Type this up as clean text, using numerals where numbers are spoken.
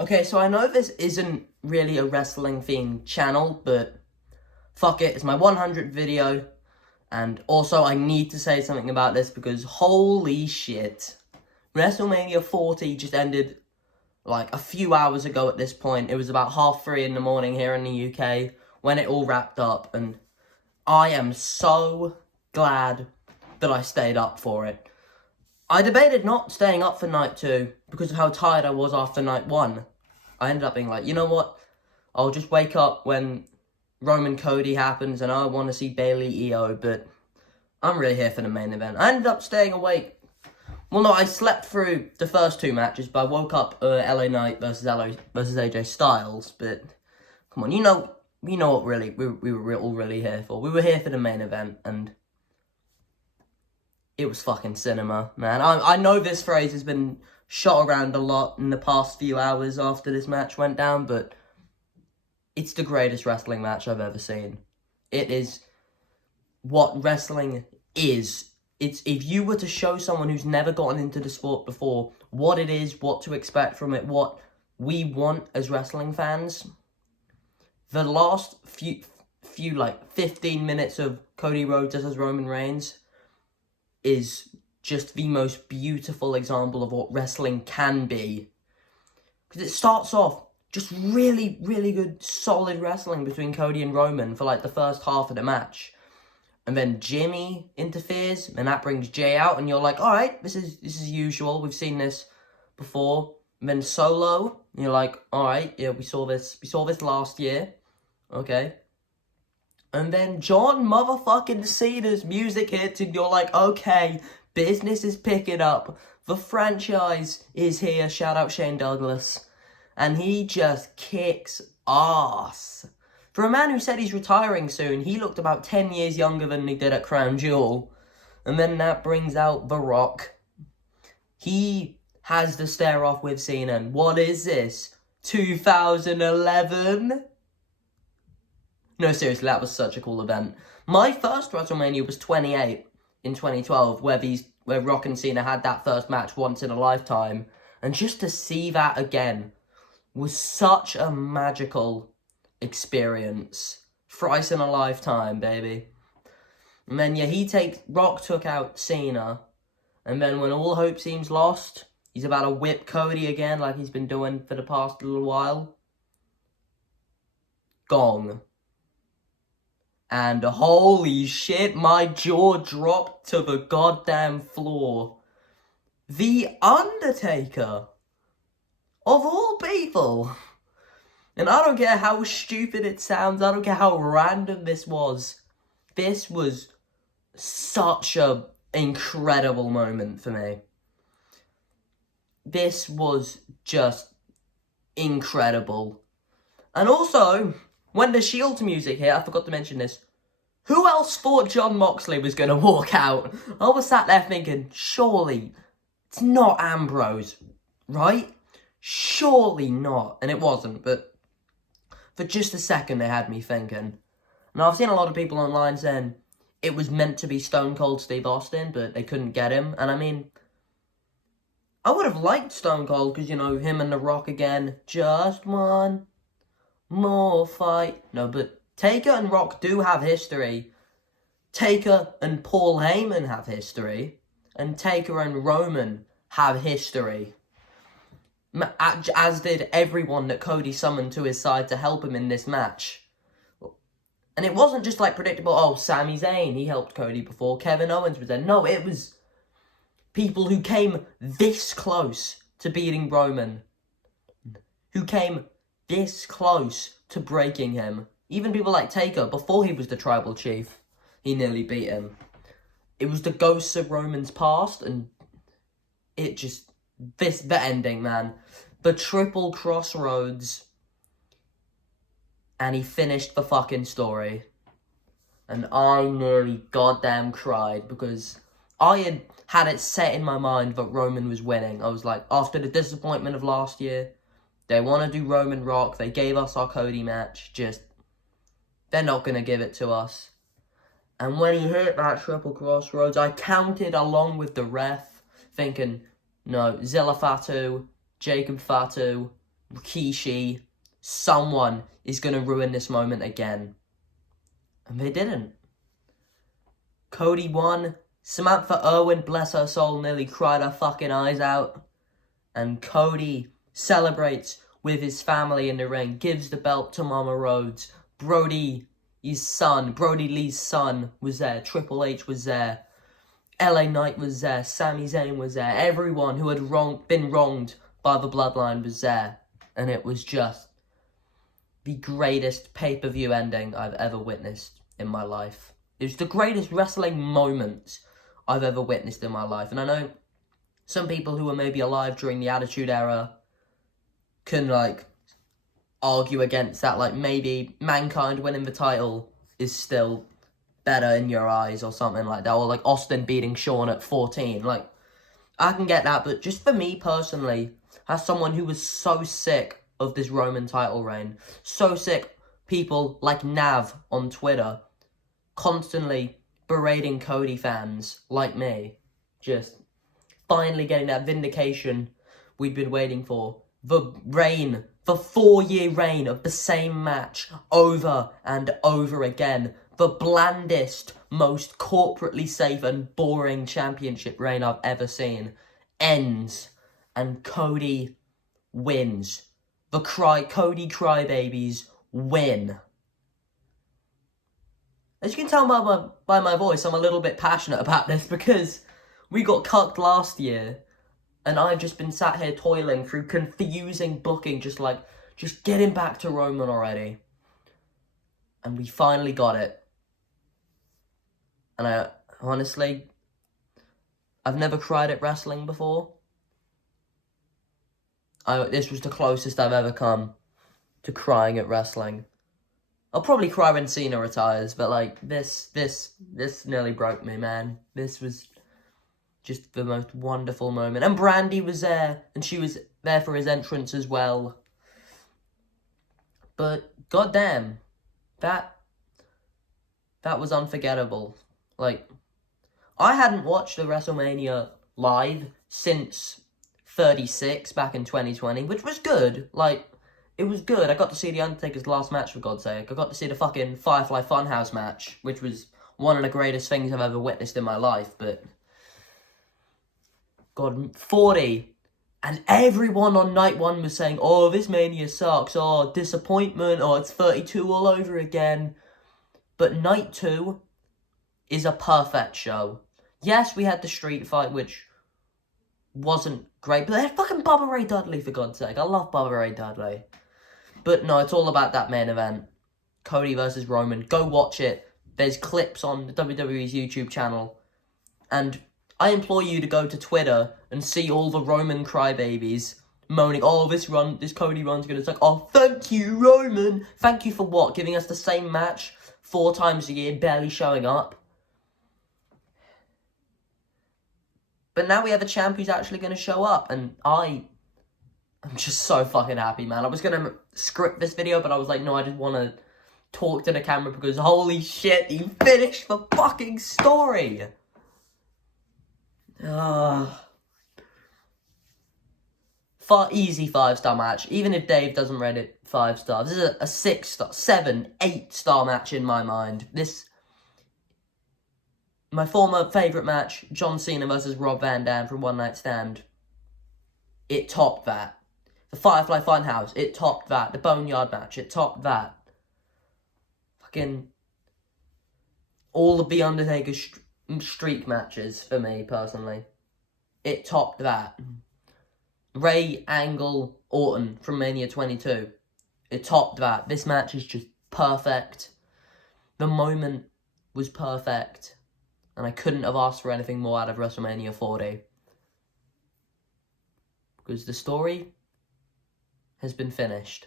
Okay, so I know this isn't really a wrestling themed channel, but fuck it, it's my 100th video. And also, I need to say something about this because holy shit. WrestleMania 40 just ended like a few hours ago at this point. It was about 3:30 in the morning here in the UK when it all wrapped up. And I am so glad that I stayed up for it. I debated not staying up for night 2 because of how tired I was after night 1. I ended up being like, you know what? I'll just wake up when Roman Cody happens and I want to see Bayley EO, but I'm really here for the main event. I ended up staying awake. Well, no, I slept through the first 2 matches, but I woke up LA Knight versus AJ Styles. But come on, you know what really we were all really here for. We were here for the main event, and it was fucking cinema, man. I know this phrase has been shot around a lot in the past few hours after this match went down, but it's the greatest wrestling match I've ever seen. It is what wrestling is. It's if you were to show someone who's never gotten into the sport before what it is, what to expect from it, what we want as wrestling fans, the last few like 15 minutes of Cody Rhodes as Roman Reigns is just the most beautiful example of what wrestling can be. Because it starts off just really, really good, solid wrestling between Cody and Roman for like the first half of the match. And then Jimmy interferes, and that brings Jay out, and you're like, alright, this is usual, we've seen this before. And then Solo, and you're like, alright, yeah, we saw this last year. Okay. And then John motherfucking Cena's music hits, and you're like, okay, business is picking up. The franchise is here. Shout out Shane Douglas. And he just kicks ass. For a man who said he's retiring soon, he looked about 10 years younger than he did at Crown Jewel. And then that brings out The Rock. He has the stare off with Cena. And what is this? 2011? No, seriously, that was such a cool event. My first WrestleMania was 28 in 2012, where Rock and Cena had that first match once in a lifetime. And just to see that again was such a magical experience. Thrice in a lifetime, baby. And then, yeah, Rock took out Cena. And then when all hope seems lost, he's about to whip Cody again like he's been doing for the past little while. Gong. And holy shit, my jaw dropped to the goddamn floor. The Undertaker. Of all people. And I don't care how stupid it sounds. I don't care how random this was. This was such an incredible moment for me. This was just incredible. And also, when the Shield music hit, I forgot to mention this. Who else thought Jon Moxley was going to walk out? I was sat there thinking, surely it's not Ambrose, right? Surely not. And it wasn't, but for just a second they had me thinking. Now, I've seen a lot of people online saying it was meant to be Stone Cold Steve Austin, but they couldn't get him. And I mean, I would have liked Stone Cold because, him and The Rock again. Just one more fight. No, but Taker and Rock do have history. Taker and Paul Heyman have history. And Taker and Roman have history. As did everyone that Cody summoned to his side to help him in this match. And it wasn't just like predictable, oh, Sami Zayn, he helped Cody before. Kevin Owens was there. No, it was people who came this close to beating Roman. Who came this close to breaking him. Even people like Taker, before he was the tribal chief, he nearly beat him. It was the ghosts of Roman's past, and it just... the ending, man. The triple crossroads. And he finished the fucking story. And I nearly goddamn cried because I had it set in my mind that Roman was winning. I was like, after the disappointment of last year, they want to do Roman Rock. They gave us our Cody match. They're not going to give it to us. And when he hit that triple crossroads, I counted along with the ref, thinking, no, Zilla Fatu, Jacob Fatu, Rikishi, someone is going to ruin this moment again. And they didn't. Cody won. Samantha Irwin, bless her soul, nearly cried her fucking eyes out. And Cody celebrates with his family in the ring, gives the belt to Mama Rhodes. Brody Lee's son was there. Triple H was there. LA Knight was there. Sami Zayn was there. Everyone who had been wronged by the Bloodline was there. And it was just the greatest pay-per-view ending I've ever witnessed in my life. It was the greatest wrestling moment I've ever witnessed in my life. And I know some people who were maybe alive during the Attitude Era can, like, argue against that. Like, maybe Mankind winning the title is still better in your eyes or something like that. Or, like, Austin beating Shawn at 14. Like, I can get that. But just for me personally, as someone who was so sick of this Roman title reign, so sick, people like Nav on Twitter constantly berating Cody fans like me, just finally getting that vindication we'd been waiting for. The 4-year reign of the same match over and over again. The blandest, most corporately safe and boring championship reign I've ever seen ends, and Cody wins. The Cody Crybabies win. As you can tell by my voice, I'm a little bit passionate about this because we got cucked last year and I've just been sat here toiling through confusing booking, just getting back to Roman already. And we finally got it. And I honestly, I've never cried at wrestling before. This was the closest I've ever come to crying at wrestling. I'll probably cry when Cena retires, but like this nearly broke me, man. This was just the most wonderful moment. And Brandy was there, and she was there for his entrance as well. But goddamn, that was unforgettable. Like, I hadn't watched the WrestleMania live since 36 back in 2020, which was good. Like, it was good. I got to see The Undertaker's last match, for God's sake. I got to see the fucking Firefly Funhouse match, which was one of the greatest things I've ever witnessed in my life, but God, 40. And everyone on night one was saying, oh, this Mania sucks, oh, disappointment, oh, it's 32 all over again. But night 2 is a perfect show. Yes, we had the street fight, which wasn't great, but they had fucking Bubba Ray Dudley, for God's sake. I love Bubba Ray Dudley. But no, it's all about that main event. Cody versus Roman. Go watch it. There's clips on the WWE's YouTube channel. And I implore you to go to Twitter and see all the Roman crybabies moaning, oh, this Cody run's gonna suck. Oh, thank you, Roman. Thank you for what? Giving us the same match 4 times a year, barely showing up. But now we have a champ who's actually going to show up, and I'm just so fucking happy, man. I was going to script this video, but I was like, no, I just want to talk to the camera because holy shit, you finished the fucking story. Easy 5-star match. Even if Dave doesn't rate it 5 stars, this is a 6-star, 7, 8-star match in my mind. My former favourite match, John Cena versus Rob Van Dam from One Night Stand, it topped that. The Firefly Funhouse, it topped that. The Boneyard match, it topped that. Fucking all of the Undertaker streak matches for me, personally. It topped that. Ray, Angle, Orton from Mania 22. It topped that. This match is just perfect. The moment was perfect. And I couldn't have asked for anything more out of WrestleMania 40. Because the story has been finished.